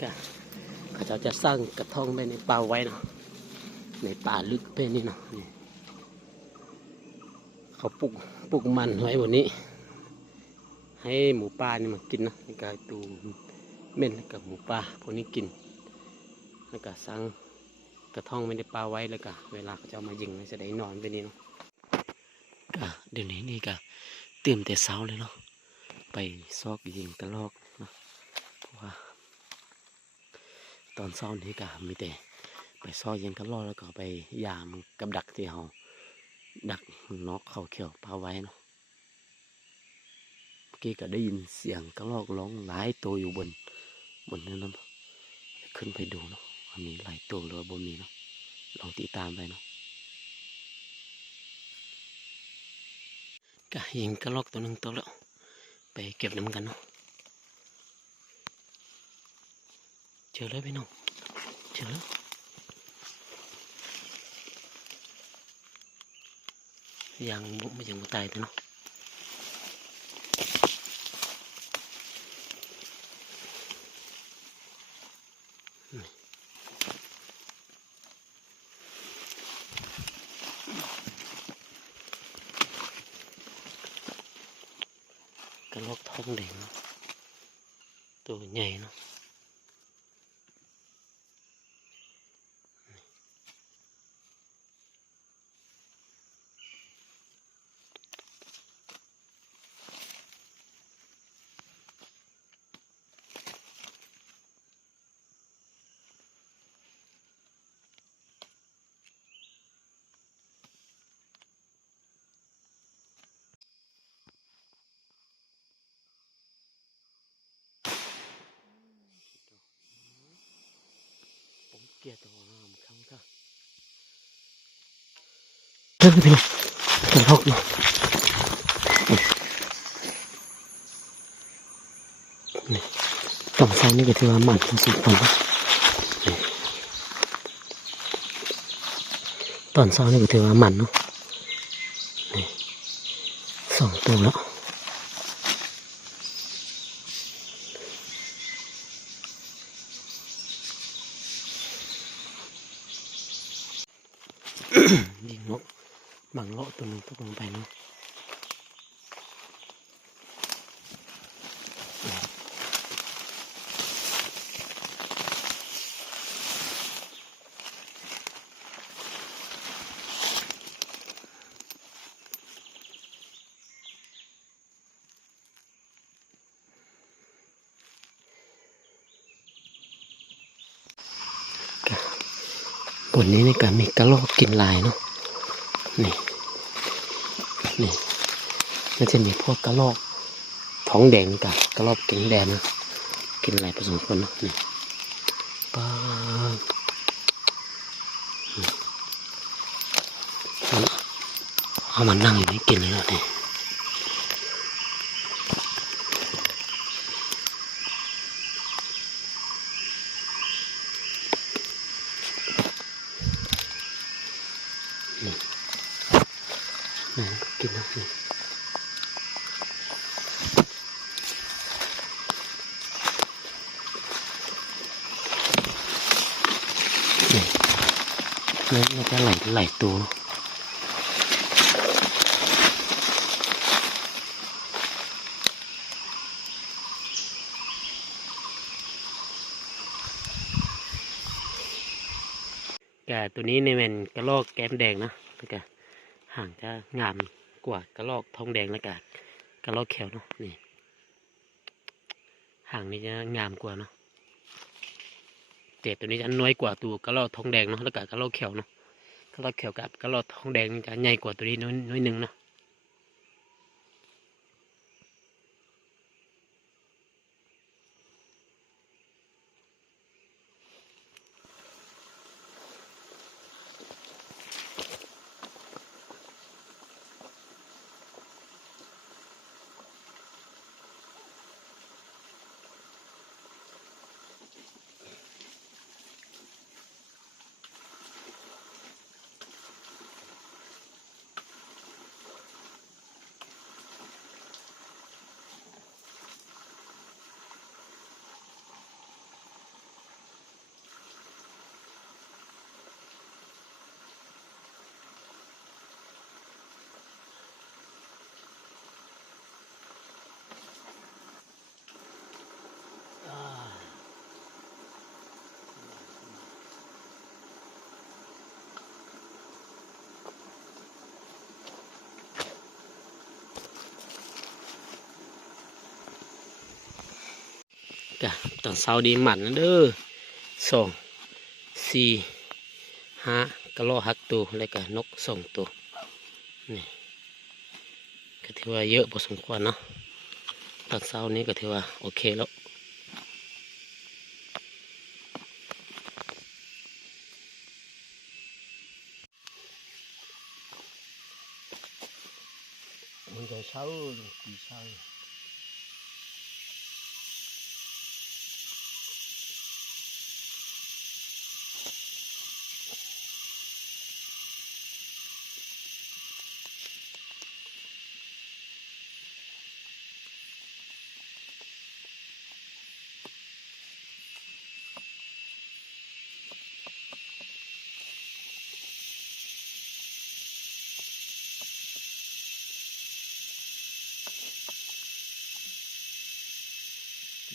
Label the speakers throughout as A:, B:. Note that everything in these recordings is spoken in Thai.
A: ก็เขาจะสร้างกระท่อมไว้ในป่าไว้เนาะในป่าลึกไปนี่เนาะนี่เขาปลูกปลูกมันไว้บนนี้ ให้หมูป่านี่มากินนาะในการตูเม่นกับหมูป่าพวกนี้กินแล้วก็สร้างกระท่อมไว้ในป่าไว้แล้วก็เวลาเขาจะมายิงจะได้นอนไปนี่เนาะก็เดี๋ยวนี้นี่ก็เตื่นแต่เช้าเลยเนาะไปซอกยิงกระลอกเนาะเพราะว่า ตอนเช้านี้ก็มีแต่ไปซอกยิงกระลอแล้วก็ไปยามกับดักที่เขาดักนกเขาเขียวปลาไว้เนาะเมื่อกี้ก็ได้ยินเสียงกระลอกร้องหลายตัวอยู่บน บนนั้นนะขึ้นไปดูเนาะมีหลายตัวหรือบนมีเนาะลองติดตามไปเนาะก็ยิงกระลอกตัวหนึ่งตัวแล้วไปเก็บน้ำกันเนาะ เจอแล้วพี่น้องเจอแล้วยังบุไม่ยังบ่ตายตัวนาะนี่กระลอกท้องแดงเนาะตัวใหญ่เนาะ ผมเกลียดตัวงามครั้งค่ะ เฮ้ยพี่เป็นพกเนาะนี่ต่อมไส้นี่ก็ถือว่าหมันที่สุดคนนะนี่ตอนซ้านี่ก็ถือว่าหมันเนาะสองตัวแล้ว ยิงนกบังเลาะตัวหนึ่งตกลงไปเนาะ บนนี้นี่ก็มีกระรอกกินลายเนาะนี่นี่มันจะมีพวกกระรอกท้องแดงกับกระรอกกินแดงนะกินลายผสมคนเนาะนี่ป้าเอาละเอามันนั่งอยู่นี่กินเลยเนาะนี่ นี่ก็กินนะนี่นี่นี่มันจะไหลไหลตัว ตัวนี้ในแมนกระลอกแก้มแดงนะแล้วก็ห่างจะงามกว่ากระลอกทองแดงแล้วก็กระลอกแขวเนาะนี่ห่างนี้จะงามกว่าเนาะเจตตัวนี้จะน้อยกว่าตัวกระลอกทองแดงเนาะแล้วก็กระลอกแขวเนาะกระลอกแขวกับกระลอกทองแดงจะใหญ่กว่าตัวนี้น้อยน้อยหนึ่งเนาะ กะตอนเช้าดีหมันนะเด้อสองสี่ห้ากระโลหักตัวแล้วก็นกสองตัวนี่ก็ถือว่าเยอะพอสมควรเนาะตอนเช้านี้ก็ถือว่าโอเคแล้วมันจะเช้ากี่เช้า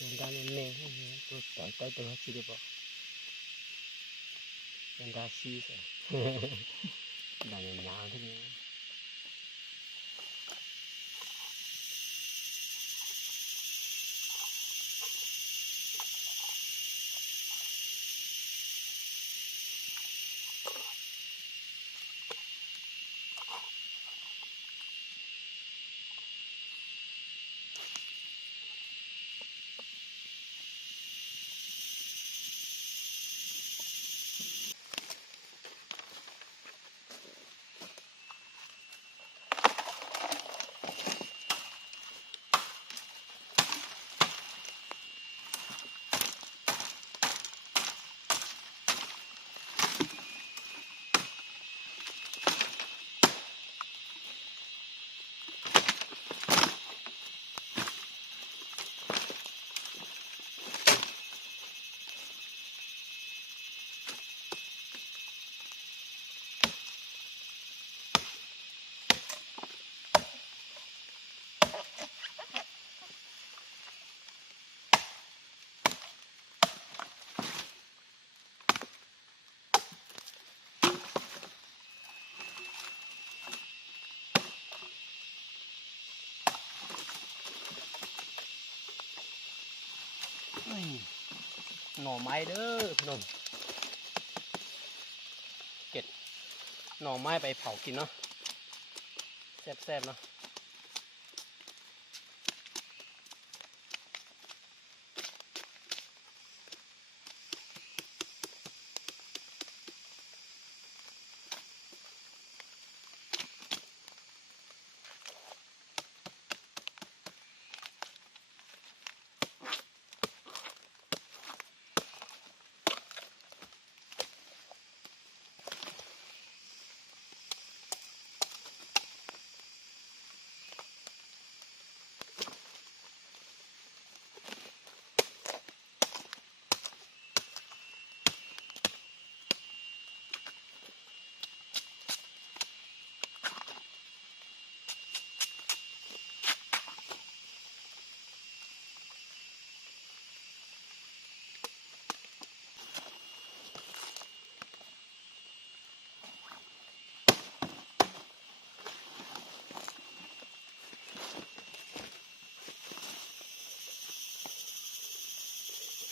A: 4打目目、どうした赤いと走れば。らしいさ。だめなるね。 หน่อไม้เด้อพี่น้องเก็ดหน่อไม้ไปเผากินเนาะแซ่บๆเนาะ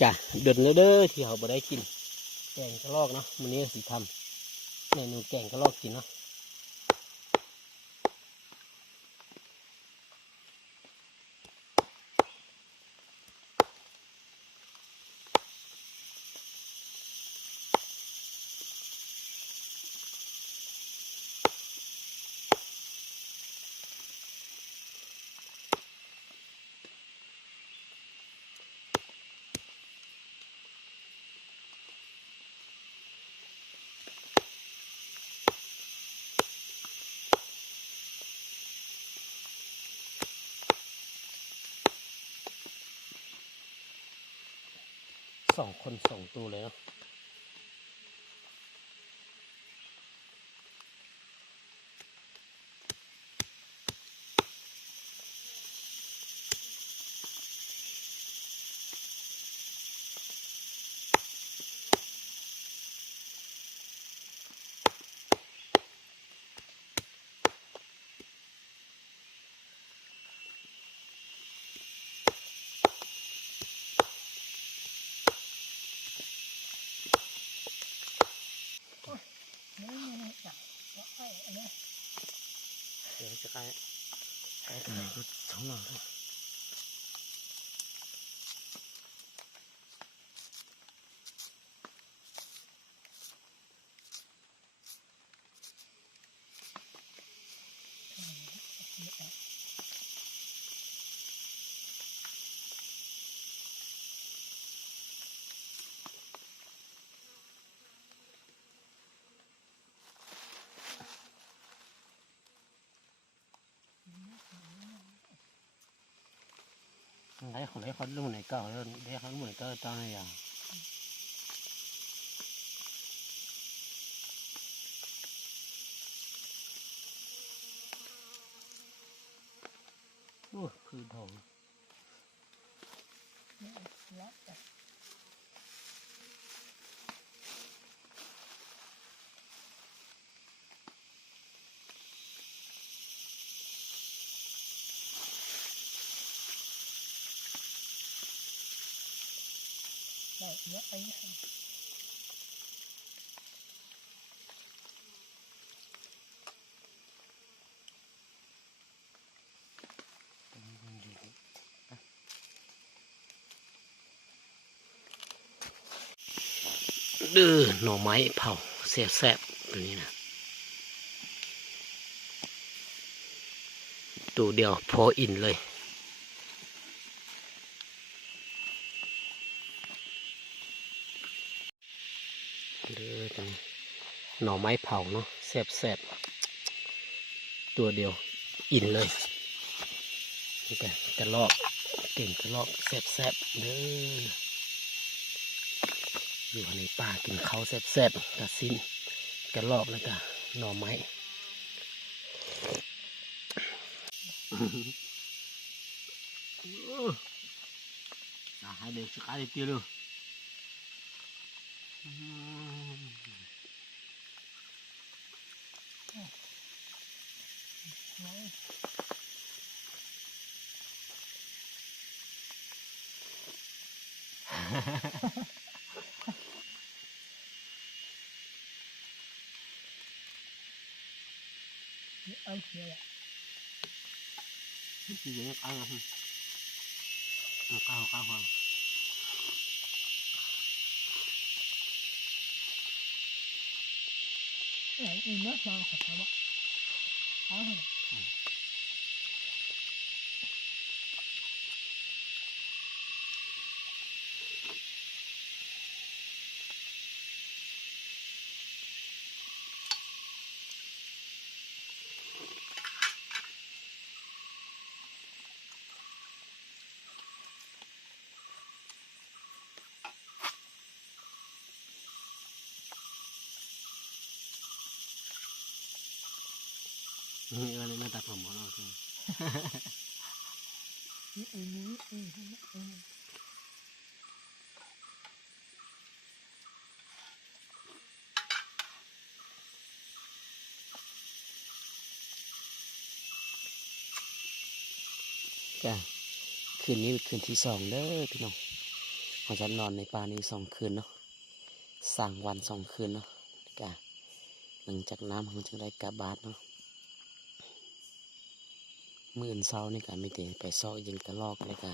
A: จ้ะเดินเด้อที่เขาบ่ได้กิน แกงกระลอกเนาะมันนี้สิทำเมนูแกงกระลอกกินเนาะ สองคนสองตัวเลยเนาะ ได้ของได้เขาลุ่นไหนเก่าแล้วได้เขาลุ่มไหนเก่าตอนไหนอย่า
B: งโอ้คือทองเนี่ยแล้ะไปน
A: ดื้อหน่อไม้เผาเสียแซ่บตัวนี้นะตัวเดียวพออินเลย เด้อตัวนี้หน่อไม้เผาเนาะแซ่บแซ่บตัวเดียวอินเลยนี่แต่กระลอกเก่งกระลอกแซ่บแซ่บเด้ออยู่ในป่ากินข้าวแซ่บๆกระสินกระรอบแล้วก็หน่อไม้อะให้เด็กสกายตีเลย
B: เอาเชียร์
A: ที่ยังข้าวข้าวข้าวข้าว
B: ไหนอีกเนาะมาขอถามว่าเอาเหรอ
A: นี่ เออนี่ไม่ตัดผมหมดแล้วสิ
B: นี่อีนี้อีนี้อีนี้
A: จ้ะคืนนี้เป็นคืนที่สองเด้อพี่น้องเราจะนอนในป่านี้สองคืนเนาะสร้างวันสองคืนเนาะจ้ะหลังจากน้ำเราจะได้กลับบาดเนาะ มื่ออื่นเช้านี่ก็มีแต่ไปซอกยิงกระลอกเลยก็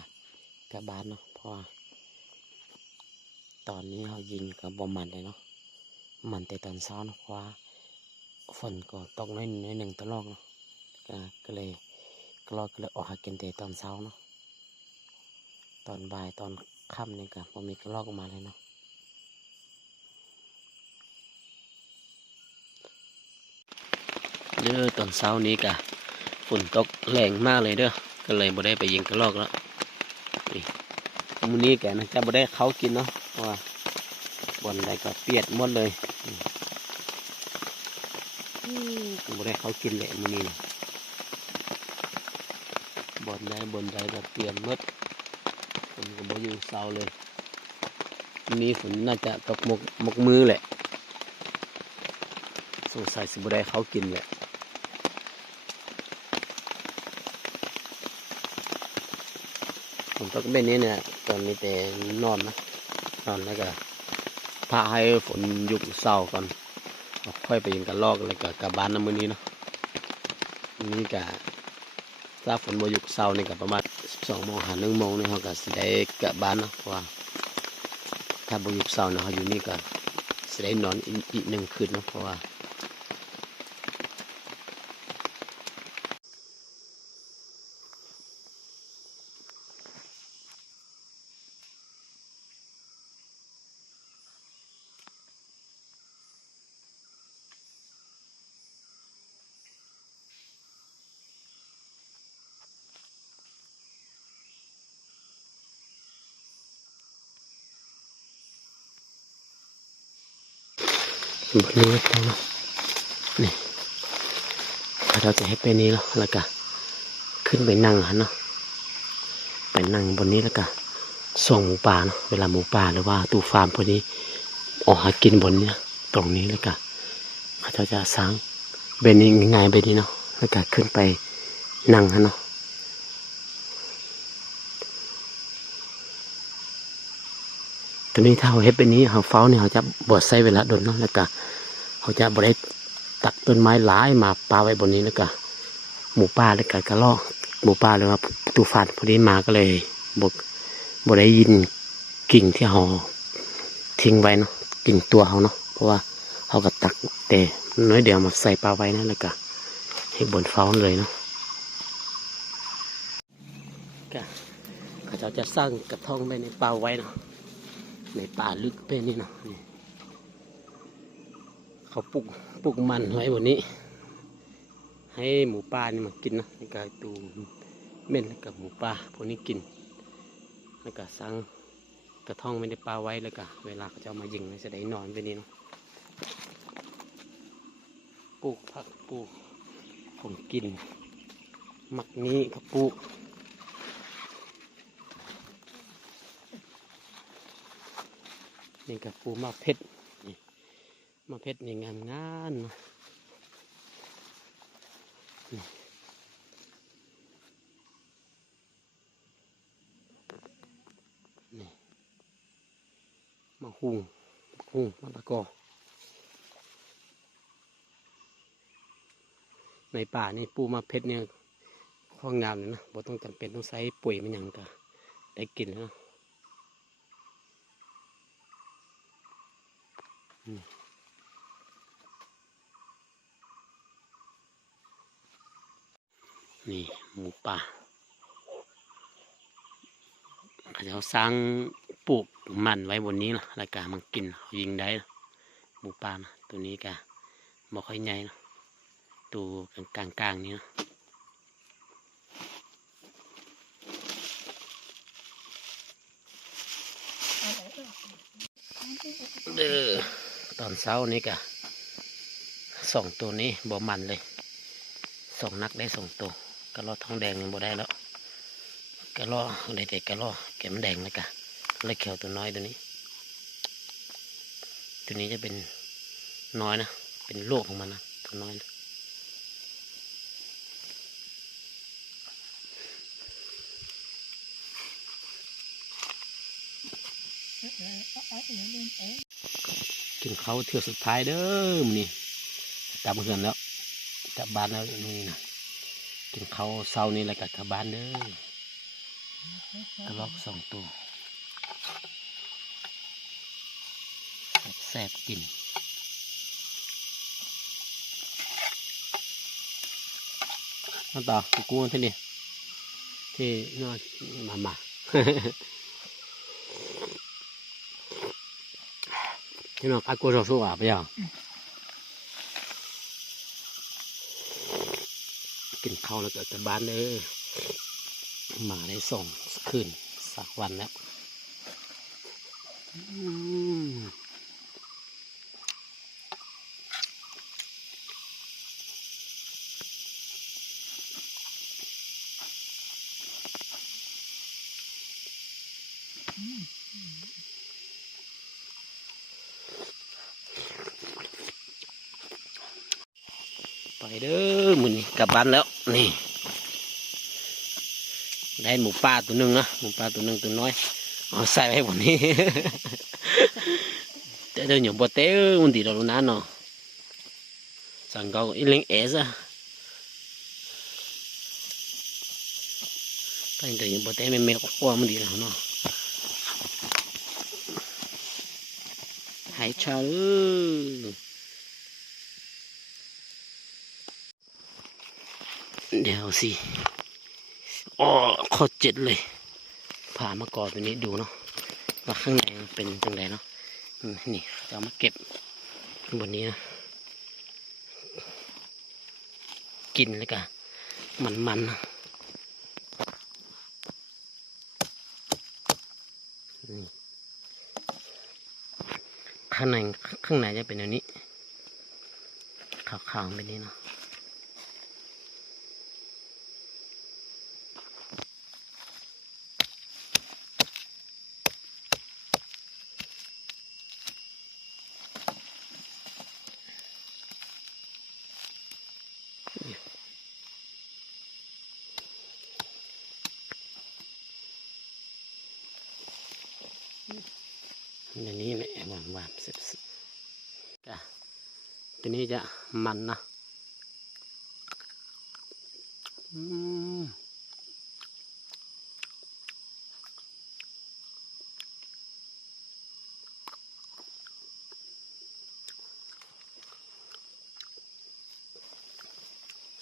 A: กลับานเนาะเพราะว่าตอนนี้เขายิงกับบอมันเลยเนาะมันแต่ตอนเช้าเนาะเพราะว่าฝนก็ตกน้อยน้อยหนึ่งตลอกเนาะก็เลยกระลอกก็เลยออกหากินแต่ตอนเช้าเนาะตอนบ่ายตอนค่ำนี่ก็พอมีกระลอกออกมาเลยเนาะเด้อตอนเช้านี้ก็ ฝนตกแรงมากเลยเด้อก็เลยบ่ได้ไปยิงกระรอกแล้วนี่มื้อนี้แกนะจะบ่ได้เขากินเนาะเพราะว่าบนใดก็เปียดหมดเลยบ่ได้เขากินแหละมื้อนี้นะบนใดบนใดก็เปียนหมดฝนก็บ่อยู่เศร้าเลยมื้อนี้ฝนน่าจะตกมกหมกมือแหละ สงสัยสิบ่ได้เขากินแหละ ผมตกเป็นนี้เนี่ยตอนนี้แต่นอนนะนอนแล้วก็พาให้ฝนหยุดเศร้าก่อนค่อยไปยิงกันลอกแล้วก็กลับบ้านนะมื้อนี้เนาะนี่กะถ้าฝนโมยุกเศร้านี่ก็ประมาณสองโมงหาหนึ่งโมงนี่เขาก็สิได้กลับบ้านเนาะเพราะว่าถ้าโมยุกเศร้านะเขาอยู่นี่ก็สิได้นอนอีกอีกหนึ่งคืนเนาะเพราะว่า บนนี้ก็ต้องเนาะนี่เราจะให้ไปนี้ แล้วก็ขึ้นไปนั่งหันเนาะไปนั่งบนนี้แล้วก็ส่งหมูป่าเนาะเวลาหมูป่าหรือว่าตู้ฟาร์มพวกนี้ออกหากินบนเนี้นะตรงนี้แล้วก็เขาจะสร้างเบนนี้ง่ายๆไปนี้เนาะแล้วก็ขึ้นไปนั่งหันเนาะตอนนี้ถ้าเขาเฮ็ดเป็นนี้เขาเฝ้าเนี่ยเขาจะบดใส่เวลาโดนเนาะแล้วก็เขาจะบริตัดต้นไม้หลายมาปาไว้บนนี้แล้วก็ หมูป่าแล้วก็กระรอกหมูป่าหรือว่าตูฟานพอดีมาก็เลยบกบได้ยินกิ่งที่เขาทิ้งไว้เนาะกิ่งตัวเขาเนาะเพราะว่าเขาก็ตักแต่น้อยเดียวมาใส่ปลาไว้นะแล้วก็ให้บนเฝ้าเลยเนาะก็เขาเจ้าจะสร้างกระท่อมไว้ในป่าไว้เนาะในป่าลึกเป็นนี่เนาะนี่เขาปลูกปลูกมันไว้บนนี้ ให้หมูป่านี่มากินนะในการตูเม่นกับหมูป่าพวกนี้กินแล้วก็สร้างกระท่องไม่ได้ปลาไว้แล้วก็เวลาเขาจะมายิงจะได้นอนไปนี่เนาะปลูกผักปลูกของกินหมักนี้เขาปลูกนี่กับปูมะเพชรมาเพชรนี่งามงานเนาะ นี่นี่มาหุงหุงมาตะกอในป่านี่ปูมาเพชรเนี่ยข้องามเลยนะบ่ต้องจำเป็นต้องใช้ปุ๋ยมันหยังก็ได้กินแล้วเนะ นี่ หมูป่าเขาจะสร้างปลูกมันไว้บนนี้นะแล้วก็มันกินเขายิงได้นะหมูป่านะตัวนี้ก็บ่ค่อยใหญ่นะตัวกลางกลางๆนี่นะเด้อตอนเช้านี้ก็สองตัวนี้บ่มันเลยสองนักได้สองตัว กระรอกทองแดงยังบ่ได้แล้วกระรอกได้แต่กระรอกแก้มแดงแล้วกะเลยเขียวตัวน้อยตัวนี้ ตัวนี้จะเป็นน้อยนะ เป็นลูกของมันนะตัวน้อยนะกินเขาเถื่อสุดท้ายเด้อมนี่จับมเฮือนแล้วกลับบ้านแล้วนี่นะ กินข้าวเช้านี่แหล้วก็กลับบ้านเด้อกระลอกสองตัวแซ่บกินมาต่อกูกูที่นี่ที่นอนมามาที่นอนอากูรอสู้อะไปยัง กินข้าวแล้วก็กลับบ้านเด้อมาได้ส่งคืนสักวันแล้วไปเด้อมือนี้กลับบ้านแล้ว นี่ได้หมูป่าตัวนึงนะหมูป่าตัวนึงตัวน้อยเอาใส่ไว้บนนี้แต่เดี๋ยวหนูบ่เต้มันดีเราลุ้นนั่นเนาะสังเกตอีเล็งเอสอะตั้งแต่หนูบ่เต้ไม่เมฆกว่ามันดีเราเนาะหายชาเลย เดี๋ยวสิอ๋อข้อเจ็ดเลย ผ่ามาก่อนตัวนี้ดูเนาะว่าข้างในมันเป็นจังไดเนาะนี่เอามาเก็บข้างบนนี้นะกินแล้วก็มันมันๆนะข้างในข้างในจะเป็นแบบนี้ขาวๆแบบนี้เนาะ แบบนี้แหละหวานหวานๆเสร็จๆจ้ะตัวนี้จะมันนะอืม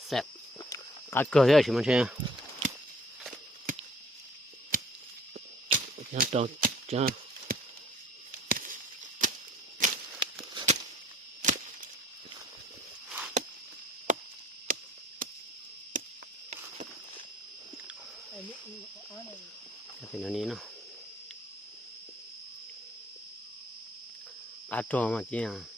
A: แซ่บกัดเกลือเยอะใช่ไหมเชฟจะต้องจะ
B: ไอ้นี่อันนี้
A: จะ เป็นอันนี้เนาะปลาตัวมาจริงอะ